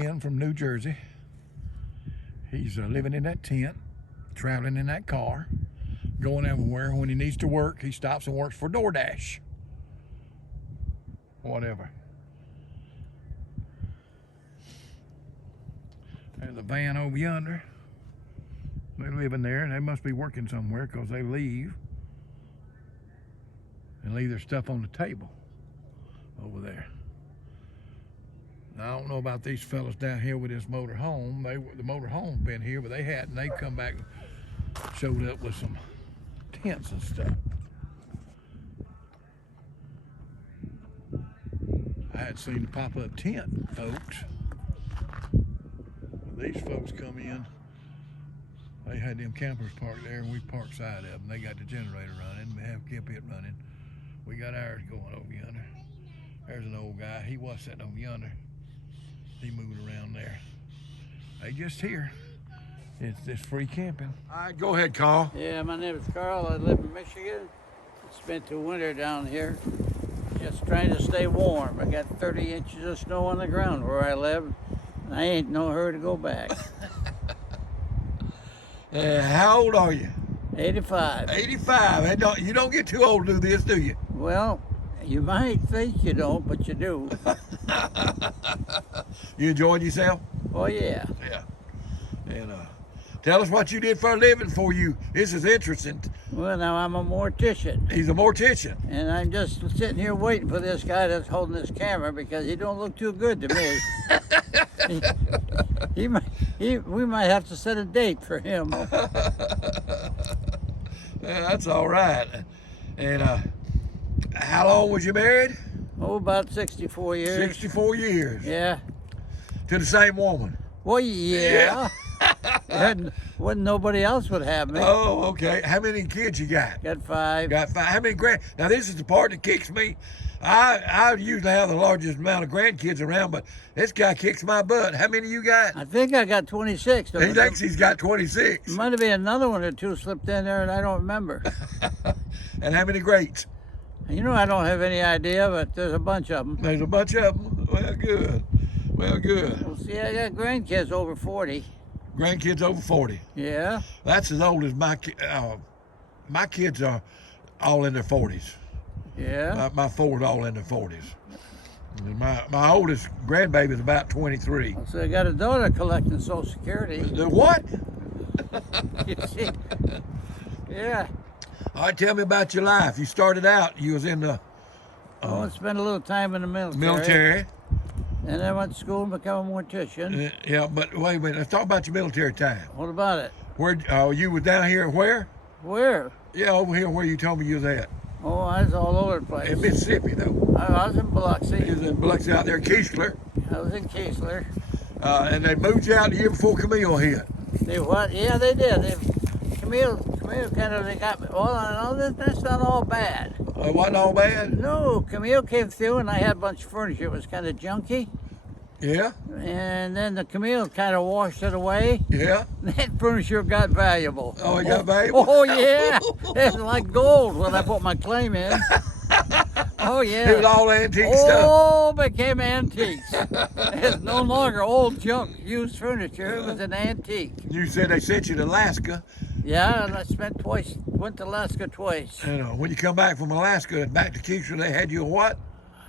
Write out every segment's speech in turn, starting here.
in from New Jersey. He's living in that tent, traveling in that car, going everywhere. When he needs to work, he stops and works for DoorDash. Whatever. There's a van over yonder. They live in there, and they must be working somewhere because they leave and leave their stuff on the table over there. Now, I don't know about these fellas down here with this motor home. The motor home's been here, but they hadn't. They come back and showed up with some tents and stuff. I hadn't seen the pop-up tent, folks. These folks come in. They had them campers parked there, and we parked side of them. They got the generator running. We have kept it running. We got ours going over yonder. There's an old guy. He was sitting over yonder. He moved around there. They just here. It's free camping. All right, go ahead, Carl. Yeah, my name is Carl. I live in Michigan. Spent the winter down here, just trying to stay warm. I got 30 inches of snow on the ground where I live. And I ain't no hurry to go back. How old are you? 85. 85. You don't get too old to do this, do you? Well, you might think you don't, but you do. You enjoyed yourself? Oh, yeah. Yeah. And tell us what you did for a living for you. This is interesting. Well, now I'm a mortician. He's a mortician. And I'm just sitting here waiting for this guy that's holding this camera because he don't look too good to me. We might have to set a date for him. Yeah, that's all right. And how long was you married? Oh, about 64 years. 64 years. Yeah. To the same woman? Well, yeah. Wasn't nobody else would have me. Oh, okay. How many kids you got? Got 5. Got 5. How many Now, this is the part that kicks me. I usually have the largest amount of grandkids around, but this guy kicks my butt. How many you got? I think I got 26. He thinks he's got 26. Might have been another one or two slipped in there, and I don't remember. And how many greats? You know, I don't have any idea, but there's a bunch of them. There's a bunch of them. Well, good. Well, good. Well, see, I got grandkids over 40. Grandkids over 40. Yeah. That's as old as my kids are all in their 40s. Yeah. My 4's all in their 40s. My oldest grandbaby is about 23. So I got a daughter collecting Social Security. The what? You see? Yeah. All right, tell me about your life. You started out, you was in the... I spent a little time in the military. Military. And I went to school and became a mortician. Yeah, but wait a minute. Let's talk about your military time. What about it? Where you was down here where? Where? Yeah, over here where you told me you was at. Oh, I was all over the place. In Mississippi, though. I was in Biloxi. You was in Biloxi out there, Keesler. I was in Keesler. And they moved you out the year before Camille hit. They what? Yeah, they did. Camille kind of, they got me. Well, no, that's not all bad. It wasn't all bad? No, Camille came through and I had a bunch of furniture. It was kind of junky. Yeah? And then the Camille kind of washed it away. Yeah? That furniture got valuable. Oh, it got valuable? Oh, yeah. It's like gold when I put my claim in. Oh, yeah. It was all antique stuff? Oh, became antiques. It's no longer old junk, used furniture. It was an antique. You said they sent you to Alaska. Yeah, and I went to Alaska twice. And when you come back from Alaska and back to Keesler, they had you a what?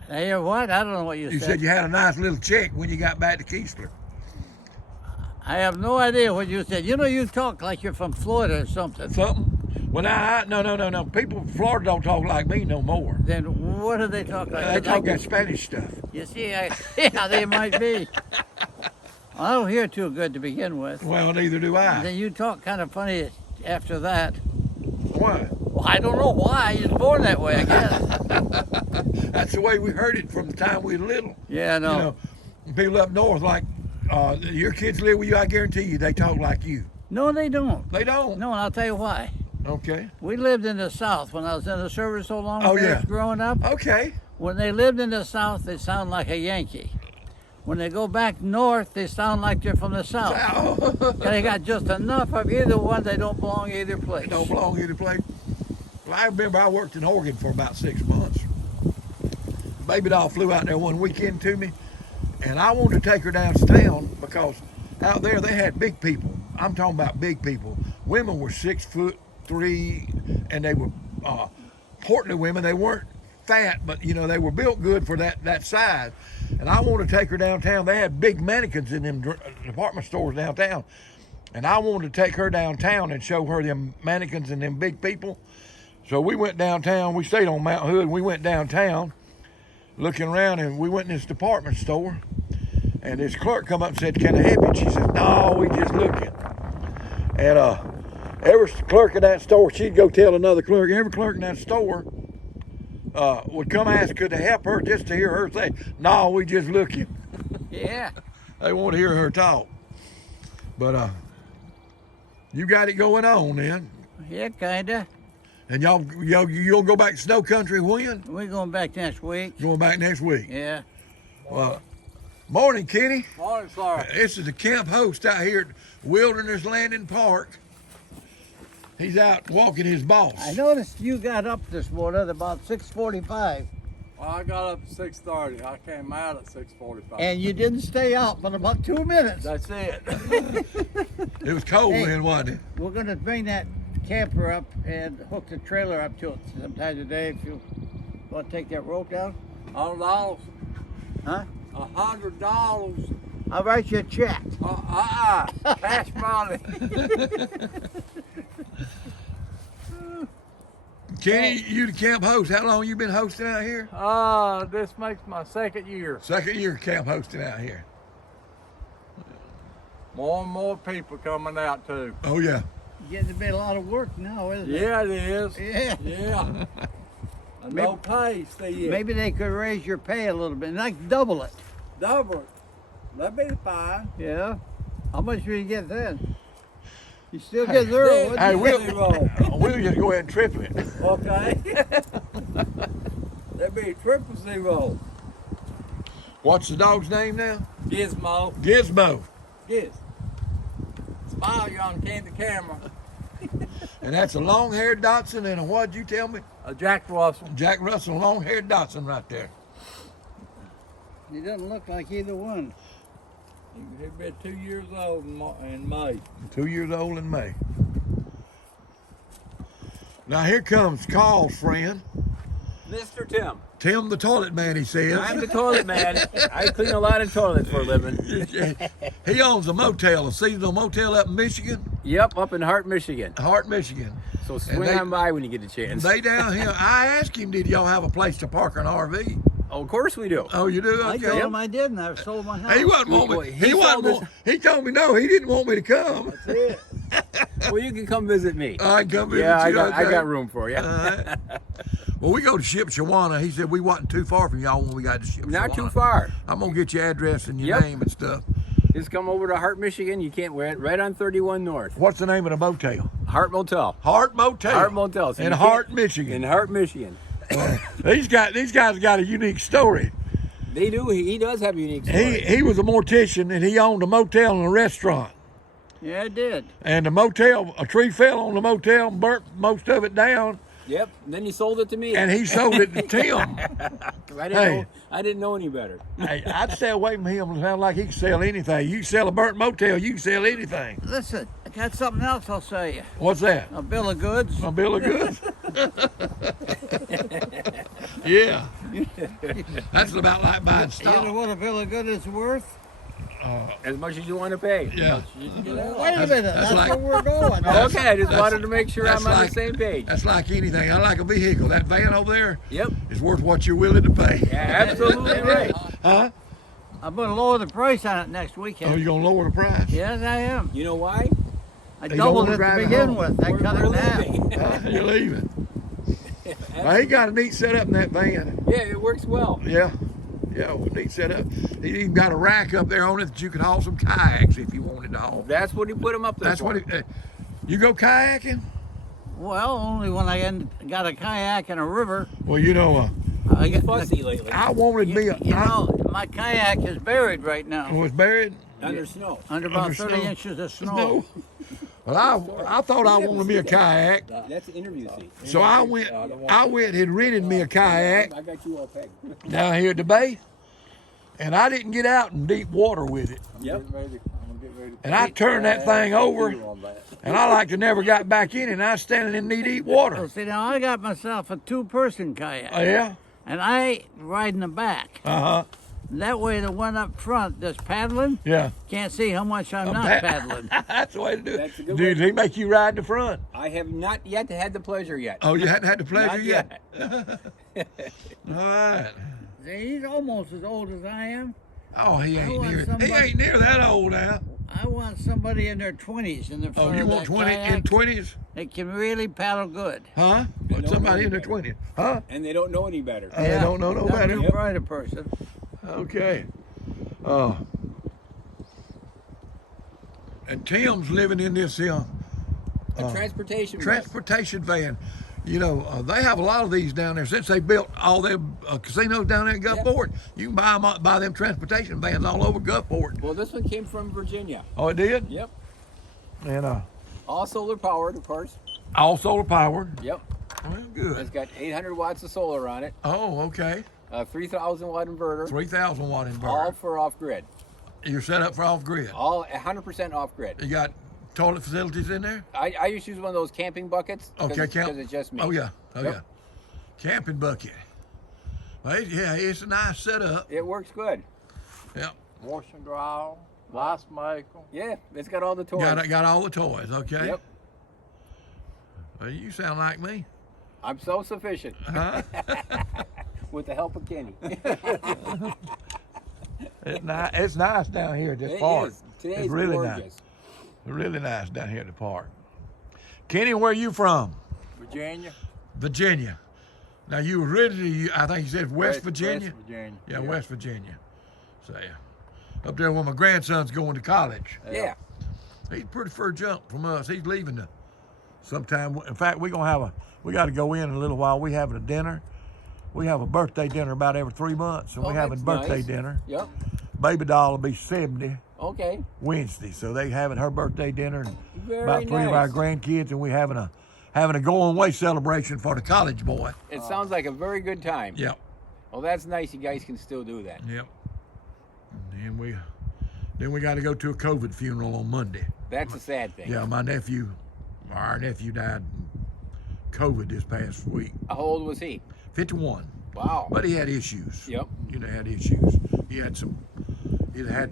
Hey, what? I don't know what you said. You said you had a nice little check when you got back to Keesler. I have no idea what you said. You know, you talk like you're from Florida or something. Something? Well, no. People from Florida don't talk like me no more. Then what do they talk like? They talk that Spanish stuff. You see, yeah, they might be. I don't hear too good to begin with. Well, neither do I. Then you talk kind of funny after that. Why? Well, I don't know why. You're born that way, I guess. That's the way we heard it from the time we were little. Yeah, no. You know, people up north, like your kids live with you, I guarantee you, they talk like you. No, they don't. They don't? No, and I'll tell you why. Okay. We lived in the South when I was in the service so long Oh, ago, yeah. growing up. Okay. When they lived in the South, they sound like a Yankee. When they go back north, they sound like they're from the South. They got just enough of either one, they don't belong either place. Don't belong either place. Well, I remember I worked in Oregon for about 6 months. Baby doll flew out there one weekend to me, And I wanted to take her downtown because out there they had big people. I'm talking about big people. Women were 6'3", and they were portly women. They weren't fat, but you know they were built good for that size. And I wanted to take her downtown. They had big mannequins in them department stores downtown, and I wanted to take her downtown and show her them mannequins and them big people. So we went downtown. We stayed on Mount Hood. We went downtown, looking around, and we went in this department store. And this clerk come up and said, "Can I help you?" And she said, "No, we just looking." And every clerk in that store, she'd go tell another clerk. Every clerk in that store would come ask, could they help her, just to hear her say, "No, we just looking." Yeah. They want to hear her talk. But you got it going on then. Yeah, kinda. And you'll go back to Snow Country when? We're going back next week. Going back next week. Yeah. Morning, Kenny. Morning, Clark. This is the camp host out here at Wilderness Landing Park. He's out walking his boss. I noticed you got up this morning at about 6:45. Well, I got up at 6:30. I came out at 6:45. And you didn't stay out but about 2 minutes. That's it. It was cold Hey. then, wasn't it? We're going to bring that camper up and hook the trailer up to it sometime today. If you want to take that rope down. $100. Huh? $100. I'll write you a check. Cash money. Kenny, you the camp host. How long you been hosting out here? This makes my second year. Second year camp hosting out here. More and more people coming out too. Oh yeah. Getting to be a lot of work now, isn't it? Yeah, it is. Yeah. Yeah. And no pay, see. Maybe they could raise your pay a little bit, like double it. Double it. That'd be fine. Yeah. How much will you get then? You still get zero, wouldn't Hey, you? we'll just go ahead and triple it. Okay. That'd be triple zero. What's the dog's name now? Gizmo. Gizmo. Giz. Smile, you're on the camera. And that's a long-haired Dotson and a what'd you tell me? A Jack Russell. Jack Russell, long-haired Dotson right there. He doesn't look like either one. He'll be 2 years old in May. 2 years old in May. Now here comes Carl's friend, Mr. Tim. Tim the toilet man, he says. I'm the toilet man. I clean a lot of toilets for a living. He owns a motel, a seasonal motel up in Michigan, Yep, up in Hart, Michigan. Hart, Michigan. So swing they- on by when you get a chance. They down here, I asked him, did y'all have a place to park an RV? Oh, of course we do. Oh, you do? I Okay. told him I did, and I sold my house. He wasn't want me. Well, He wasn't want, He told me no. He didn't want me to come. That's it. Well, you can come visit me. I can come visit Yeah, you. I okay? got room for you. All right. Well, we go to Shipshawana. He said we wasn't too far from y'all when we got to Shipshawana. Not too far. I'm gonna get your address and your Yep. name and stuff. Just come over to Hart, Michigan. You can't wear it. Right on 31 North. What's the name of the motel? Hart Motel. Hart Motel. Hart Motel. So in you Hart, can't- Michigan. In Hart, Michigan. These guys got a unique story. They do. He does have a unique story. He was a mortician and he owned a motel and a restaurant. Yeah, I did. And the motel, a tree fell on the motel and burnt most of it down. Yep. Then he sold it to me. And he sold it to Tim. 'Cause Hey. I didn't know any better. Hey, I'd stay away from him. It sounds like he can sell anything. You can sell a burnt motel, you can sell anything. Listen, I got something else I'll sell you. What's that? A bill of goods. A bill of goods? Yeah. That's about like buying You know stock. what a bill of goods is worth? As much as you want to pay. Yeah. Wait a minute, that's like- where we're going. Okay, I just That's- wanted to make sure that's I'm on like- the same page. That's like anything. I like a vehicle. That van over there Yep. is worth what you're willing to pay. Yeah, absolutely right. Huh? I'm going to lower the price on it next Oh, week. you gonna lower the price? Yes, I am. You know why? I don't doubled wanna it drive to it begin home. with. I cut it in half. Huh? You're leaving. Well, he got a neat setup in that van. Yeah, it works well. Yeah. Yeah, neat setup. He even got a rack up there on it that you could haul some kayaks if you wanted to haul. That's what he put him up there That's for. what you go kayaking? Well, only when I got a kayak in a river. Well, you know, I He's got fussy lately. I wanted me a. You know, my kayak is buried right now was buried. Under snow. under about Under 30 snow. inches of snow. No. Well, I thought I wanted me a kayak, That's the interview seat. so I went and rented me a kayak I got you all pegged. down here at the bay, and I didn't get out in deep water with it. Yep. I'm gonna get ready to And I turned that thing over, and I like to never got back in it, and I was standing in knee deep water. Well, see, now I got myself a two-person kayak, Oh, yeah? and I ride in the back. Uh-huh. That way, the one up front that's paddling Yeah. can't see how much I'm not Pat- paddling. That's the way to do That's a it. good Did way. he make you ride in the front? I have not yet had the pleasure yet. Oh, you hadn't had the pleasure Not yet? All right. See, he's almost as old as I am. Oh, he I ain't want near. He somebody- ain't near that old now. I want somebody in their 20s in the Oh, front you of want that 20 in kayak 20s? that can really paddle good. Huh? They Want don't somebody know in their any 20s? Huh? And they don't know any better. They don't know no Not better. too bright a person. Okay. And Tim's living in this A transportation bus. transportation van. You know, they have a lot of these down there since they built all them casinos down there in Gulfport. You can buy them transportation vans all over Gulfport. Well, this one came from Virginia. Oh, it did? Yep. And All solar powered, of course. all solar powered. Yep. Well, It's good. got 800 watts of solar on it. Oh, okay. 3,000 watt inverter. 3,000 watt inverter. All for off grid. You're set up for off grid. All 100% off grid. You got toilet facilities in there? I used to use one of those camping buckets. Okay, Because it's just me. Oh yeah, oh Yep. yeah. Camping bucket. Well, yeah, it's a nice setup. It works good. Yep. wash and dry, ice maker. Yeah, it's got all the toys. Got all the toys. Okay. Yep. Well, you sound like me. I'm self-sufficient Huh? with the help of Kenny. It's nice down here at this It park. is. Today's It's really gorgeous. nice. Really nice down here at the park. Kenny, where you from? Virginia. Virginia. Now you originally, I think you said West Virginia. West Virginia. Yeah, West Virginia. So yeah, up there where my grandson's going to college. Yeah. He's pretty far jump from us. He's leaving sometime. In fact, we got to go in a little while. We having a dinner. We have a birthday dinner about every 3 months, and Oh, we having that's birthday nice. dinner. Yep. Baby doll will be 70 Okay. Wednesday, so they having her birthday dinner, and Very about 3 of our nice. grandkids, and we having a going away celebration for the college boy. It sounds like a very good time. Yep, Well, that's nice. You guys can still do that. yep. And then we got to go to a COVID funeral on Monday. That's a sad thing. Yeah, our nephew died COVID this past week. How old was he? 51. Wow. But he had issues. Yep. You know, had issues. He had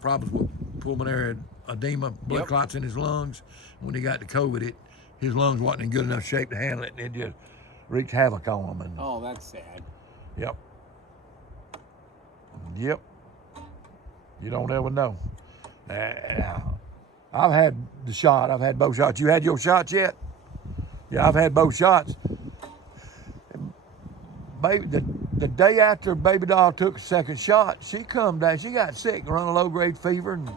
problems with pulmonary edema, blood Yep. clots in his lungs. When he got to COVID, his lungs wasn't in good enough shape to handle it, and it just wreaked havoc on him. And Oh, that's sad. yep. Yep. You don't ever know. I've had the shot. I've had both shots. You had your shots yet? Yeah, I've had both shots. Baby, the day after baby doll took a second shot, she come down. She got sick, run a low-grade fever, and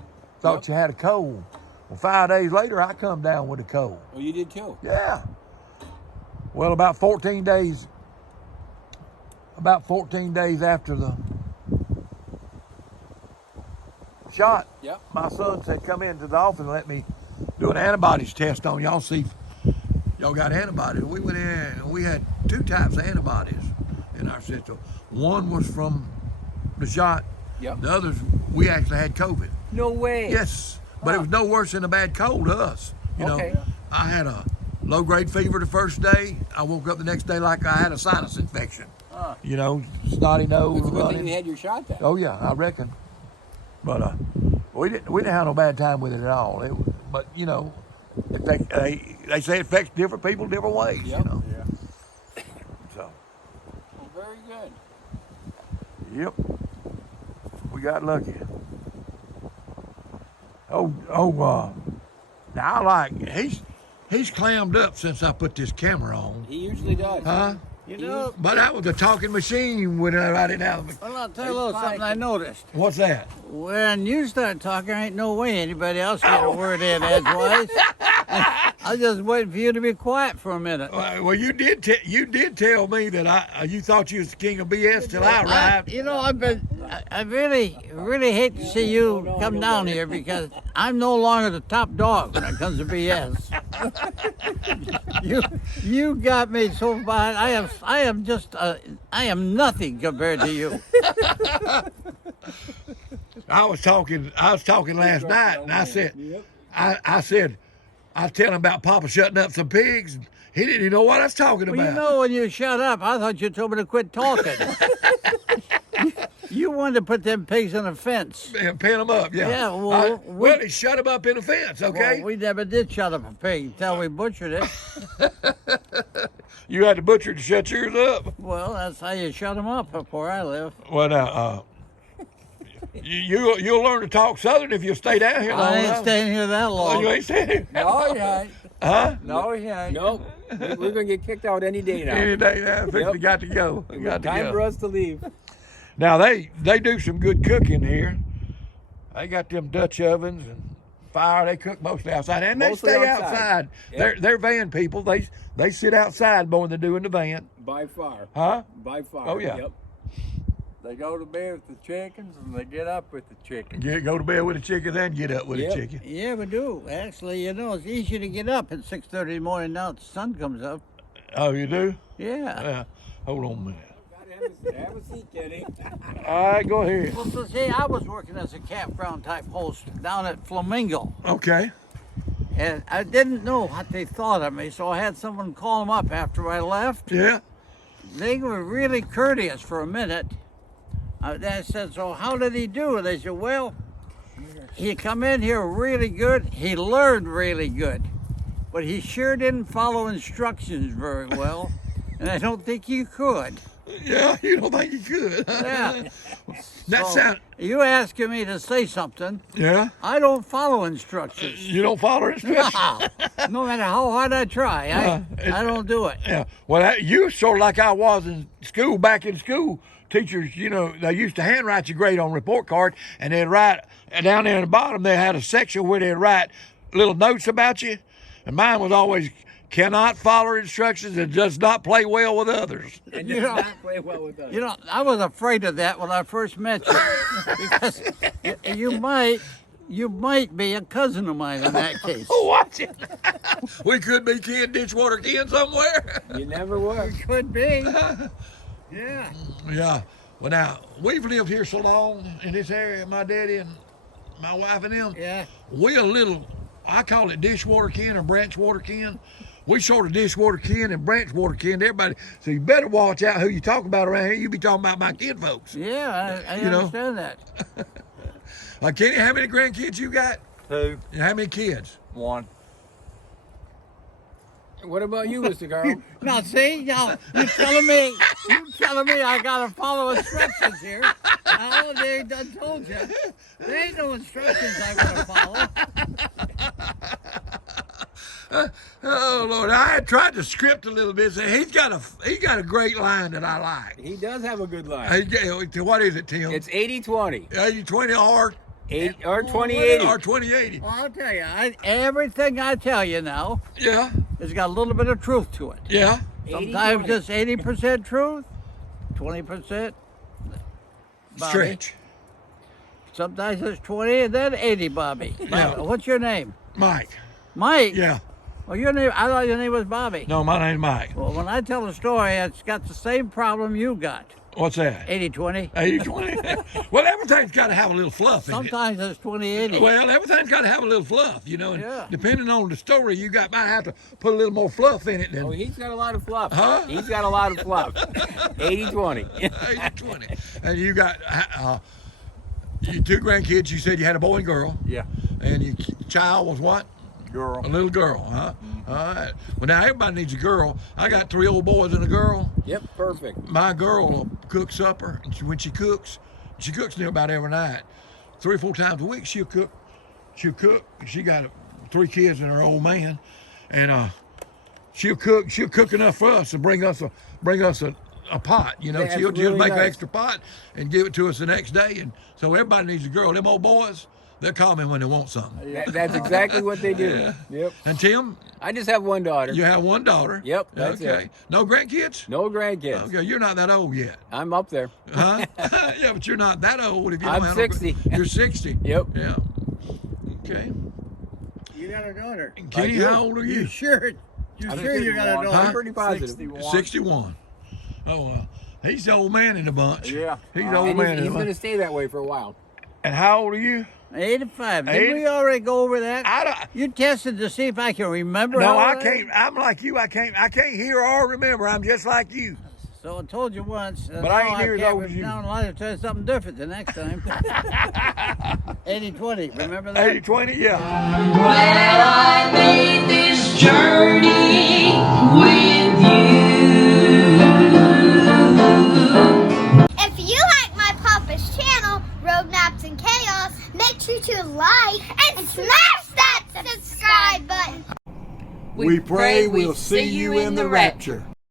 thought Yep. she had a cold. Well, 5 days later, I come down with a cold. Well, you did too. Yeah. Well, about 14 days after the shot, Yep. my son said, come into the office and let me do an antibodies test on y'all, see if y'all got antibodies. We went in and we had 2 types of antibodies in our system. One was from the shot. Yep. The others, we actually had COVID. No way. Yes, but it was no worse than a bad cold to us. You Okay. know, I had a low-grade fever the first day. I woke up the next day like I had a sinus infection. You know, snotty nose, It's a good thing running. you had your shot then. Oh yeah, I reckon. But we didn't have no bad time with it at all. But you know, they say it affects different people different ways. Yep. You know. Yeah. So Well, very good. yep, we got lucky. Now I like he's clammed up since I put this camera on. He usually does. Huh? You know, But that was the talking machine when I didn't have. well, I'll tell you a little something I noticed. What's that? When you start talking, there ain't no way anybody else get a word in edgewise. I was just waiting for you to be quiet for a minute. Well, you did tell me that you thought you was the king of BS till I arrived. I really hate to see you come down here because I'm no longer the top dog when it comes to BS. you got me so bad. I am nothing compared to you. I was talking last night, and I said, I said, I was telling him about Papa shutting up some pigs. And he didn't even know what I was talking Well, about. you know, when you shut up, I thought you told me to quit talking. You wanted to put them pigs in a fence. And pin them up, yeah. Yeah, well, well, he shut them up in a fence, okay? Well, we never did shut up a pig until we butchered it. You had the butcher to shut yours up. Well, that's how you shut them up up where I live. Well, now, you'll learn to talk Southern if you stay down here long I ain't enough. staying here that Oh, long. you ain't staying here? No, he ain't. Huh? No, he ain't. Nope. We're going to get kicked out any day now. Any day now, Yep. we got to go. We got to Time go. for us to leave. Now they do some good cooking here. They got them Dutch ovens and fire. They cook mostly outside, and they Mostly stay outside. outside. Yep. They're van people. They sit outside more than they do in the van. By far. Huh? By far. Oh, yeah. Yep. They go to bed with the chickens and they get up with the chickens. Go to bed with the chicken and get up with Yep. the chicken. Yeah, we do. Actually, you know, it's easy to get up at 6:30 in the morning now that the sun comes up. Oh, you do? Yeah. Yeah. Hold on a minute. Have a seat, Kenny. All right, go ahead. Well, so see, I was working as a campground type host down at Flamingo, Okay. and I didn't know what they thought of me, so I had someone call them up after I left. Yeah. They were really courteous for a minute. I said, so how did he do? They said, well, he come in here really good. He learned really good, but he sure didn't follow instructions very well, and I don't think he could. Yeah, you don't think you could? Yeah. That So, sound. You asking me to say something, Yeah. I don't follow instructions. You don't follow instructions. No matter how hard I try, I don't do it. Yeah. Well, you sort of like I was in school. Back in school, teachers, you know, they used to handwrite your grade on a report card, and they'd write down there at the bottom. They had a section where they'd write little notes about you, and mine was always cannot follow instructions and does not play well with others. And You does know- not play well with us. You know, I was afraid of that when I first met you, because you might be a cousin of mine in that case. Watch it. We could be dishwater Ken somewhere. You never were. Could be. Yeah. Yeah. Well, now, we've lived here so long in this area, my daddy and my wife and them. Yeah. We're a little, I call it dishwater Ken or branch water Ken. We sort of dishwater Ken and branch water Ken to everybody. So you better watch out who you talk about around here. You be talking about my kid folks. Yeah, I You know. understand that. Kenny, how many grandkids you got? 2, And how many kids? 1. What about you, Mr. Carl? Now, see, now you telling me I gotta follow instructions here. Oh, they done told you. There ain't no instructions I gotta follow. Oh Lord, I had tried to script a little bit. So he's got a great line that I like. He does have a good line. What is it, Tim? It's 80-20. 80-20 or 20-80. or 20-80. Well, I'll tell you, everything I tell you now Yeah, has got a little bit of truth to it. yeah. Sometimes 80-20. it's 80% truth, 20% Bobby. Stretch. Sometimes it's 20 and then 80, Bobby. Yeah. What's your name? Mike. Mike? Yeah. Well, your name, I thought your name was Bobby. No, my name's Mike. Well, when I tell a story, it's got the same problem you got. What's that? 80-20. 80-20. Well, everything's got to have a little fluff in Sometimes it's 20-80. it. Well, everything's got to have a little fluff, you know. And Yeah. depending on the story, you might have to put a little more fluff in it than Oh, he's got a lot of fluff. Huh? He's got a lot of fluff. 80-20. 80-20. And you got your 2 grandkids. You said you had a boy and girl, Yeah. and your child was what? Girl. A little girl, huh? All right. Well, now everybody needs a girl. I got 3 old boys and a girl. Yep, perfect. My girl will cook supper, and when she cooks near about every night. 3 or 4 times a week she'll cook. She got 3 kids and her old man, and she'll cook enough for us to bring us a pot. You know, That's she'll just really make an nice. extra pot and give it to us the next day. And so everybody needs a girl. Them old boys, they'll call me when they want something. That's exactly what they do. Yeah. Yep. And Tim, I just have one daughter. you have 1 daughter. Yep, that's okay. it. No grandkids? No grandkids. Okay, you're not that old yet. I'm up there. Huh? Yeah, but you're not that old if you don't I'm have 60. You're 60. Yep. Yeah. Okay. You got a daughter. And Kenny, do. how old are you? Sure. You I'm sure you got a 61. daughter? I'm pretty positive. 61. Oh, he's the old man in the bunch. Yeah. He's the old And man in he's the going to bunch. stay that way for a while. And how old are you? 85. Did 80? we already go over that? I don't. You tested to see if I can remember. No, how I old can't. I'm like you. I can't hear or remember. I'm just like you. So I told you once. But I ain't near as old as you. Now I'll tell you something different the next time. 80-20. Remember that? 80-20, yeah. Well, I made this journey with you. If you like my Papa's channel, Road Maps and Chaos, make sure to like and smash that subscribe button. We pray we'll see you in the rapture.